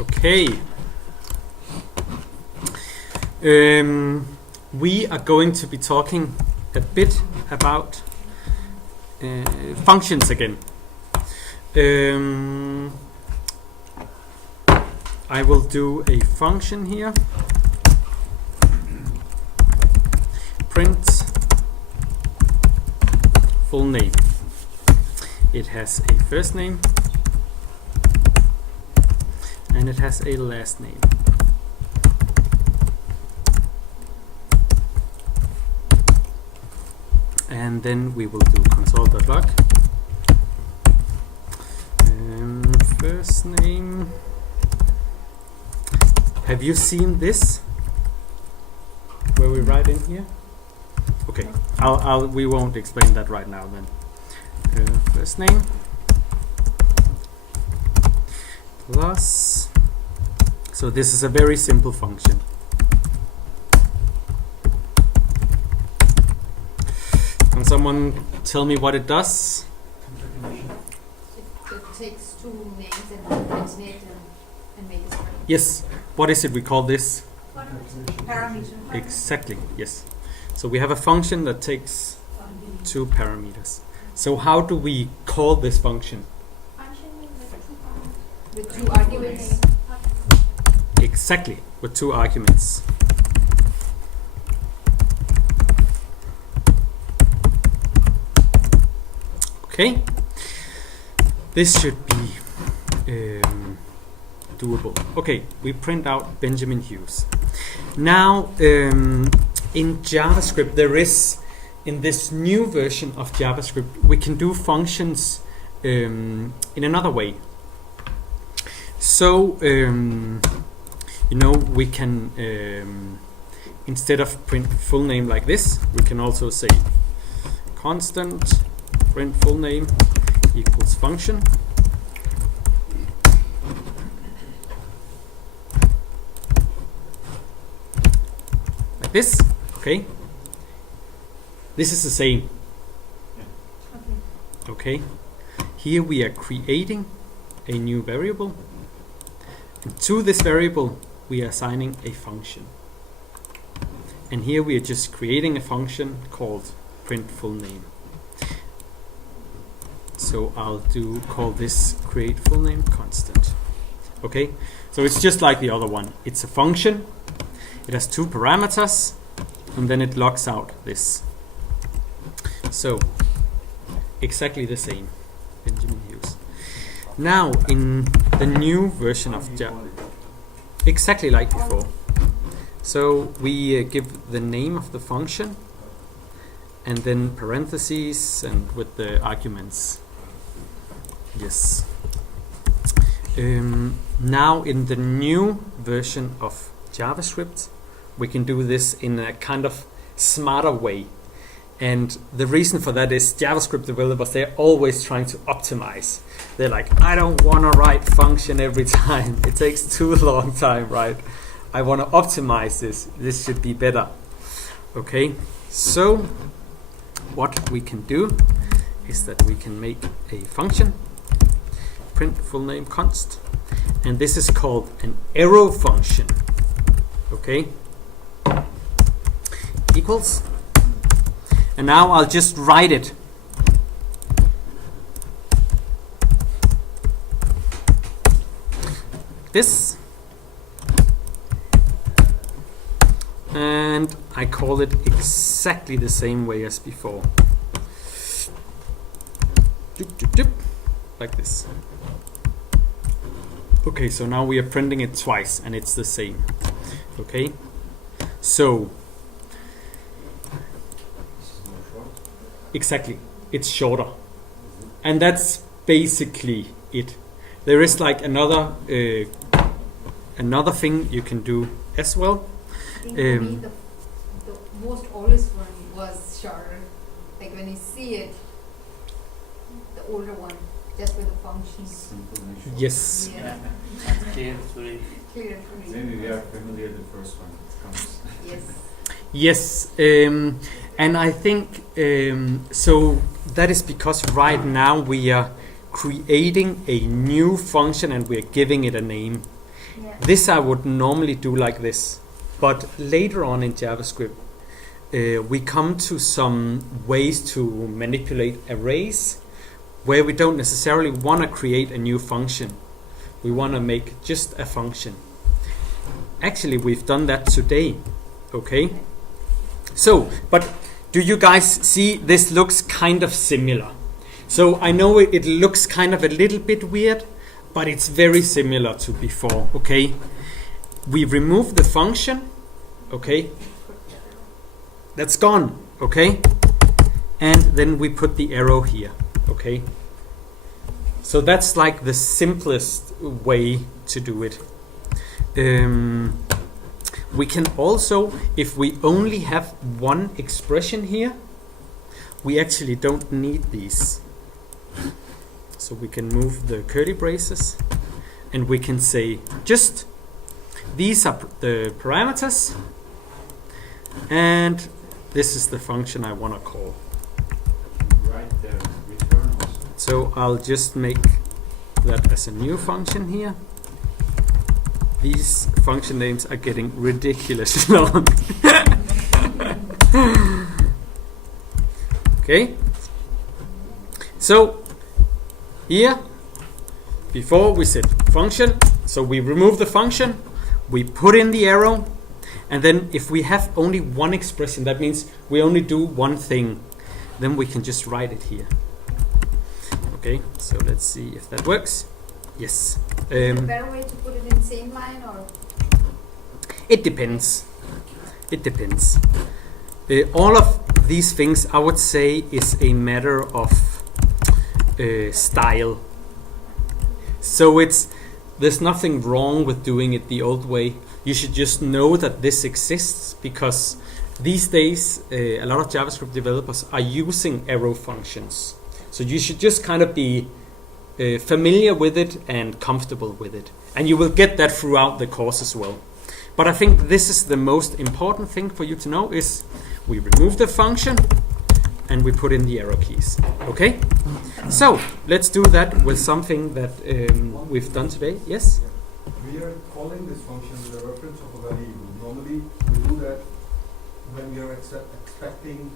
Okay. We are going to be talking a bit about functions again. I will do a function here. Print full name. It has a first name and it has a last name. And then we will do console.log. First name. Have you seen this? Where we write in here? Okay, we won't explain that right now then. First name plus. So this is a very simple function. Can someone tell me what it does? It takes two names and concatenate them and make it. Yes. What is it we call this? Parameter. Exactly. Yes. So we have a function that takes two parameters. So how do we call this function? With two arguments. Exactly, with two arguments. Okay, this should be doable. Okay, we print out Benjamin Hughes. Now, in JavaScript, there is, in this new version of JavaScript, we can do functions in another way. So, you know, we can, instead of print full name like this, we can also say constant print full name equals function. Like this, okay? This is the same. Okay. Here we are creating a new variable. And to this variable, we are assigning a function. And here we are just creating a function called print full name. So I'll call this create full name constant. Okay, so it's just like the other one. It's a function. It has two parameters, and then it logs out this. So exactly the same. Benjamin Hughes. Now in the new version of Java, exactly like before. So we give the name of the function, and then parentheses and with the arguments. Yes. Now in the new version of JavaScript, we can do this in a kind of smarter way. And the reason for that is JavaScript developers, they're always trying to optimize. They're like, I don't want to write function every time. It takes too long time, right? I want to optimize this. This should be better. Okay, so what we can do is that we can make a function, print full name const, and this is called an arrow function. Okay, equals, and now I'll just write it. This, and I call it exactly the same way as before. Like this. Okay, so now we are printing it twice and it's the same. Okay, so exactly, it's shorter, and that's basically it. There is like another thing you can do as well. I think for me the most oldest one was shorter. Like when you see it, the older one, just with the functions. Yes. Yeah. Clear three. Clear for me. Maybe we are familiar with the first one that comes. Yes. Yes, and I think so that is because right now we are creating a new function and we're giving it a name. Yeah. This I would normally do like this, but later on in JavaScript, we come to some ways to manipulate arrays where we don't necessarily want to create a new function. We want to make just a function. Actually, we've done that today. Okay. So, but do you guys see this looks kind of similar? So I know it looks kind of a little bit weird, but it's very similar to before. Okay. We remove the function. Okay. That's gone. Okay. And then we put the arrow here. Okay. So that's like the simplest way to do it. We can also, if we only have one expression here, we actually don't need these. So we can move the curly braces and we can say just these are the parameters and this is the function I want to call. Right there, return also. So I'll just make that as a new function here. These function names are getting ridiculously long. Okay. So here, before we said function, so we remove the function, we put in the arrow, and then if we have only one expression, that means we only do one thing, then we can just write it here. Okay, so let's see if that works. Yes. Is there a better way to put it in the same line, or? It depends. It depends. All of these things, I would say, is a matter of style. So there's nothing wrong with doing it the old way. You should just know that this exists because these days a lot of JavaScript developers are using arrow functions. So you should just kind of be familiar with it and comfortable with it. And you will get that throughout the course as well. But I think this is the most important thing for you to know is we remove the function and we put in the arrow keys. Okay? So let's do that with something that we've done today. Yes? We are calling this function with a reference of a variable. Normally we do that when we are expecting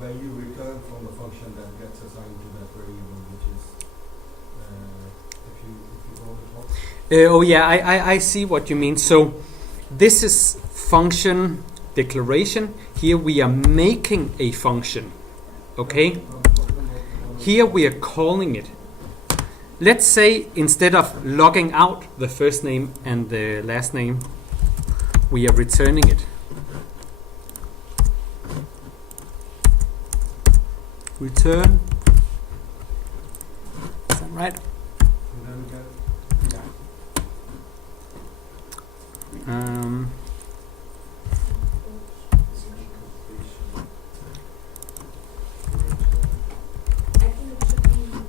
value return from the function that gets assigned to that variable, which is if you go to talk. Oh yeah, I see what you mean. So this is function declaration. Here we are making a function. Okay? Here we are calling it. Let's say instead of logging out the first name and the last name, we are returning it. Return. Is that right? And then we get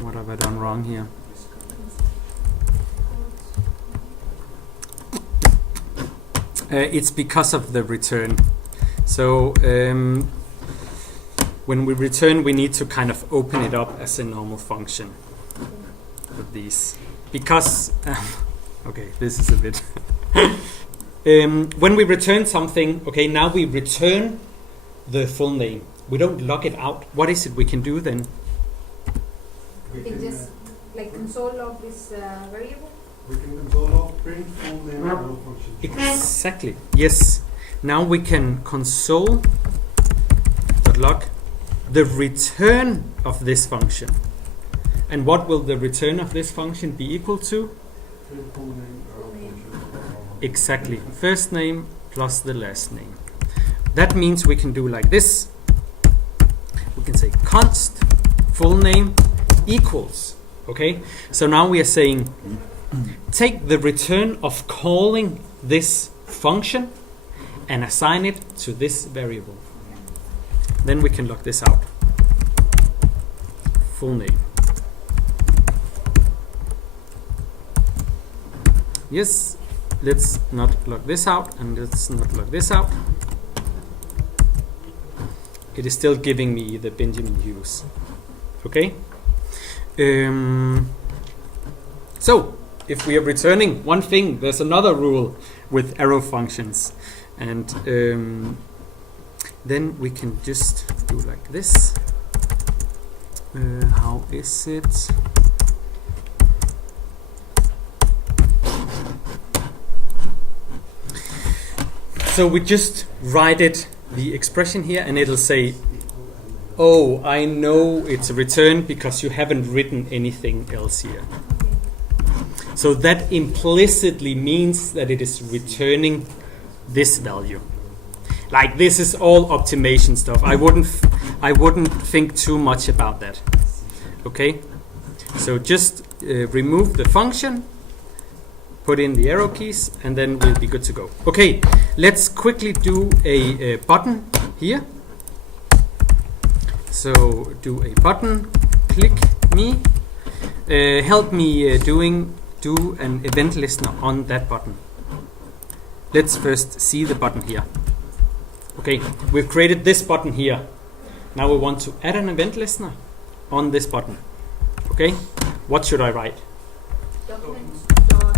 What have I done wrong here? It's because of the return. So when we return, we need to kind of open it up as a normal function with these. Because, okay, this is a bit... when we return something, okay, now we return the full name. We don't log it out. What is it we can do then? we You can can, just like console log this variable. we can console log print full name arrow function. Exactly. Yes. Now we can console.log the return of this function. And what will the return of this function be equal to? Print full name arrow function. Exactly. First name plus the last name. That means we can do like this. We can say const full name equals. Okay? So now we are saying take the return of calling this function and assign it to this variable. Then we can log this out. Full name. Yes, let's not log this out and let's not log this out. It is still giving me the Benjamin Hughes. Okay? So if we are returning one thing, there's another rule with arrow functions, and then we can just do like this. How is it? So we just write it, the expression here, and it'll say, oh, I know it's a return because you haven't written anything else here. So that implicitly means that it is returning this value. Like, this is all optimization stuff. I wouldn't think too much about that. Okay? So just remove the function, put in the arrow keys, and then we'll be good to go. Okay, let's quickly do a button here. So do a button, click me, help me do an event listener on that button. Let's first see the button here. Okay, we've created this button here. Now we want to add an event listener on this button. Okay, what should I write? Document dot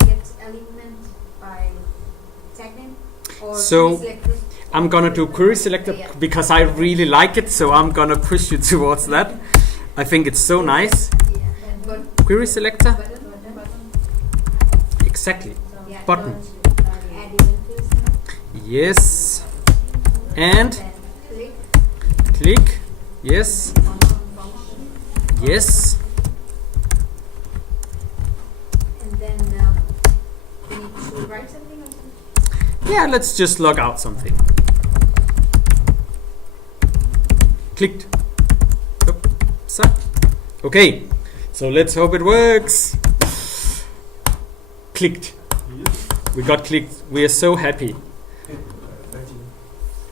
get element by tag name or So selector. I'm gonna do query selector because I really like it, so I'm gonna push you towards that. I think it's so nice. Yeah, and but Query selector, button. exactly. Yeah. Button. Add event listener. Yes, and Then click click. Yes, function. yes. And then we need to write something or something. Yeah, let's just log out something. Clicked. Oops. Okay, so let's hope it works. Clicked. We got clicked. We are so happy.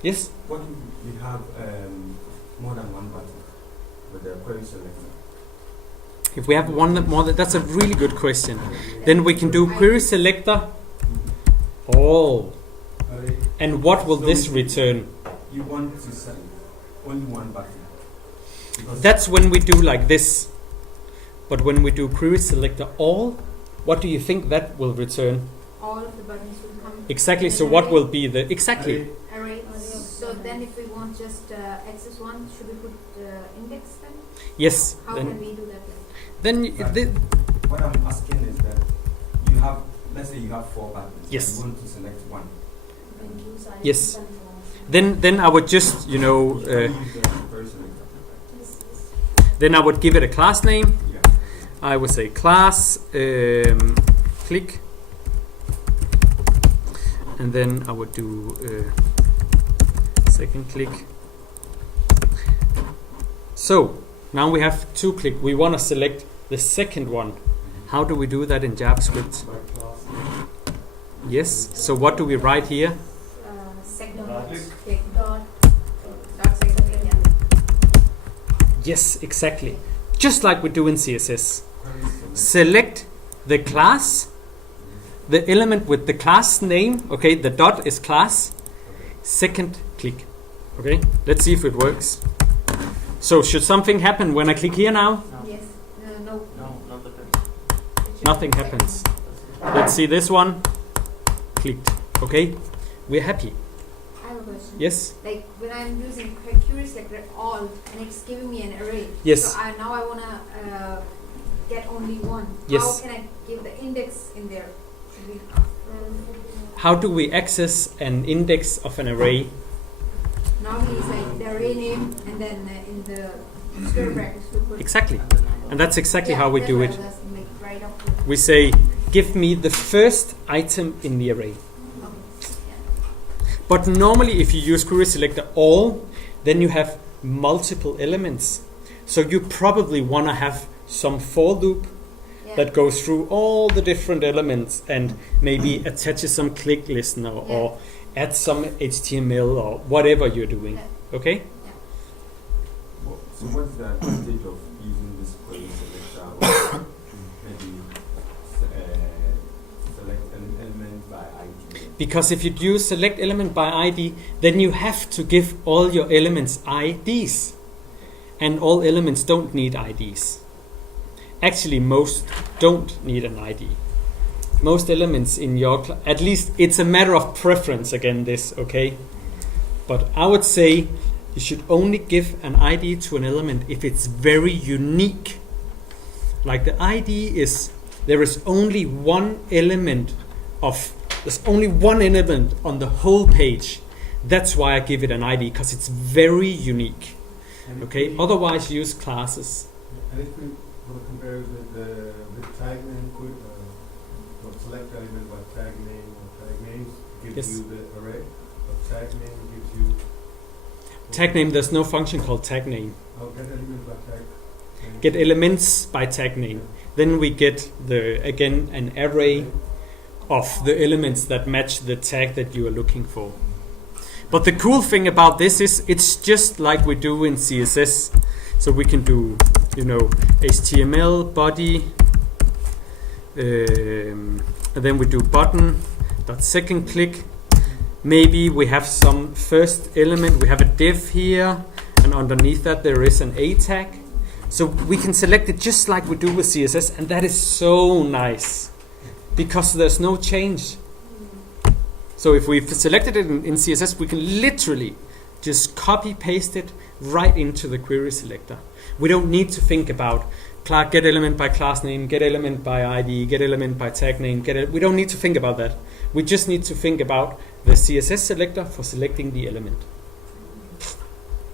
Yes? What if we have more than one button with the query selector? If we have one more, that's a really good question. Then we can do query selector all. And what will So this you- return? You want to set only one button. Because That's when we do like this. But when we do query selector all, what do you think that will return? All of the buttons will come. Exactly. in So an what array. will be the exactly? Array. So then if we want just access one, should we put index then? Yes. How can we do that then? Then But what I'm asking is that you have, let's say you have 4 buttons. Yes. You want to select one. Yes. Then I would just You use the query selector. then I would give it a class name. Yeah. I would say class click, and then I would do second click. So now we have 2 click. We want to select the second one. How do we do that in JavaScript? Yes. So what do we write here? Second Dot. click dot second click. Yeah. Yes, exactly. Just like we do in CSS. Query select. Select the class, the element with the class name. Okay, the dot is class. Second click. Okay, let's see if it works. So should something happen when I click here now? Yes. No. No, not the thing. It should Nothing be happens. second. Let's see this one. Clicked. Okay, we're happy. I have a question. Yes. Like when I'm using query selector all and it's giving me an array. Yes. So now I wanna get only one. Yes. How can I give the index in there? Should we, How do we access an index of an array? normally it's like the array name and then in the square brackets we put. Exactly. And that's exactly how we that's do what it. I was asking, like right after. We say, give me the first item in the array. Okay. Yeah. But normally if you use query selector all, then you have multiple elements. So you probably want to have some for loop Yeah. that goes through all the different elements and maybe attaches some click listener or add some HTML or whatever you're doing. Yeah. Okay? So what's the advantage of using this query selector or maybe select an element by ID? Because if you do select element by ID, then you have to give all your elements IDs. and all elements don't need IDs. Actually, most don't need an ID. Most elements in your at least it's a matter of preference again this, okay? But I would say you should only give an ID to an element if it's very unique. Like the ID is, there's only one element on the whole page. That's why I give it an ID, because it's very unique. And if Okay, we- otherwise use classes. And if we want to compare it with tag name, or select element by tag name or tag names gives Yes. you the array, but tag name gives you Tag name, there's no function called tag name. Get element by tag name. Get elements by tag name. Then we get an array of the elements that match the tag that you are looking for. But the cool thing about this is it's just like we do in CSS. So we can do, HTML, body, and then we do button, dot second click. Maybe we have some first element, we have a div here, and underneath that there is an A tag. So we can select it just like we do with CSS, and that is so nice because there's no change. So if we've selected it in CSS, we can literally just copy paste it right into the query selector. We don't need to think about get element by class name, get element by ID, get element by tag name, we don't need to think about that. We just need to think about the CSS selector for selecting the element.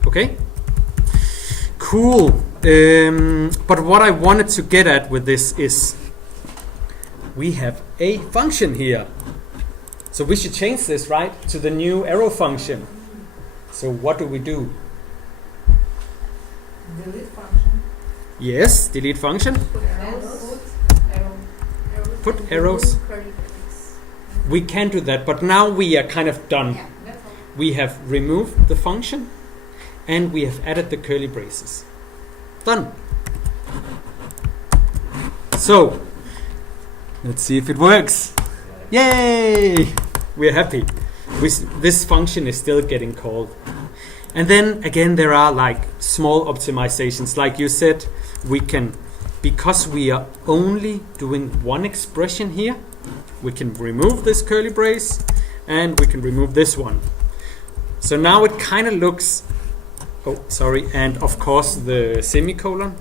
Okay? Cool. But what I wanted to get at with this is we have a function here. So we should change this, right, to the new arrow function. So what do we do? Delete function. Yes, delete function. Put arrows. Put arrows. We can do that, but now we are kind of done. Yeah, that's all. We have removed the function and we have added the curly braces. Done. So, let's see if it works. Yay! We're happy. This function is still getting called. And then again, there are like small optimizations. Like you said, we can, because we are only doing one expression here, we can remove this curly brace and we can remove this one. So now it kind of looks, and of course the semicolon.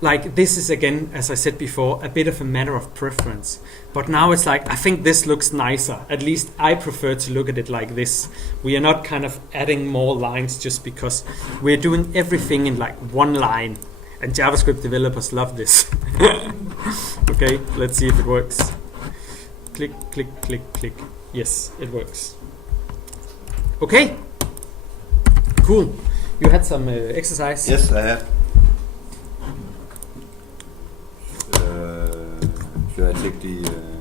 Like this is again, as I said before, a bit of a matter of preference. But now it's like, I think this looks nicer. At least I prefer to look at it like this. We are not kind of adding more lines just because we're doing everything in like one line. And JavaScript developers love this. Okay, let's see if it works. Click, click, click, click. Yes, it works. Okay. Cool. You had some exercise? Yes, I have. Should I take the